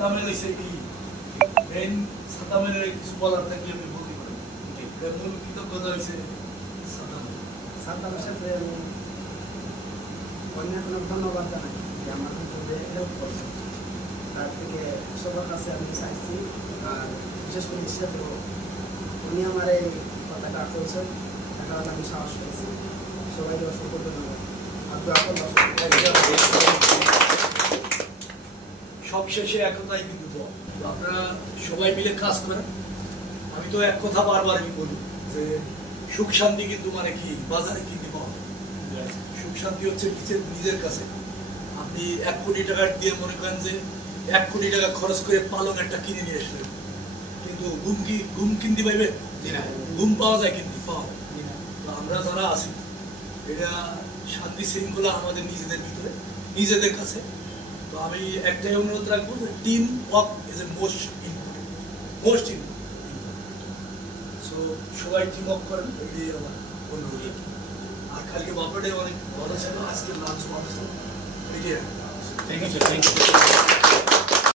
সাতামের হইছে কি মেইন সাতামের কিছু বলার থাকলে আপনি বলতে পারেন মূল কৃতজ্ঞতা হয়েছে সাতামের সাথে অনেক অনেক ধন্যবাদ জানাই যে আমার যে হেল্প করছে তার থেকে সবার কাছে আমি চাইছি আর বিশেষ করে হিসেবে উনি আমার এই কথাটা করছেন তার কারণে আমি সাহস পেয়েছি সবাইকে অসংখ্য ধন্যবাদ আর দোয়া করবো সবশেষে একতাই কিন্তু আপনারা সবাই মিলে কাজ করেন আমি তো এক কথা বারবারই বলি যে সুখ শান্তি কিন্তু মানে কি বাজারে কিনতে পাওয়া সুখ শান্তি হচ্ছে নিজের কাছে আপনি 1 কোটি টাকা দিয়ে মনে করেন যে 1 কোটি টাকা খরচ করে পালং একটা কিনে নিয়ে আসলেন কিন্তু ঘুম কিনতে পাইবে ঘুম পাওয়া যায় কিন্তু পাওয়া আমরা যারা আছি এটা শান্তি শৃঙ্খলা আমাদের নিজেদের ভিতরে নিজেদের কাছে তো আমি একটাই অনুরোধ রাখবো যে team work is a most important so সবাই টিম ওয়ার্ক করেন এটাই আমার অনুরোধ আর কালকে বাপরে অনেক ভালো ছিল আজকে লাঞ্চ ভালো ছিল এটাই থ্যাংক ইউ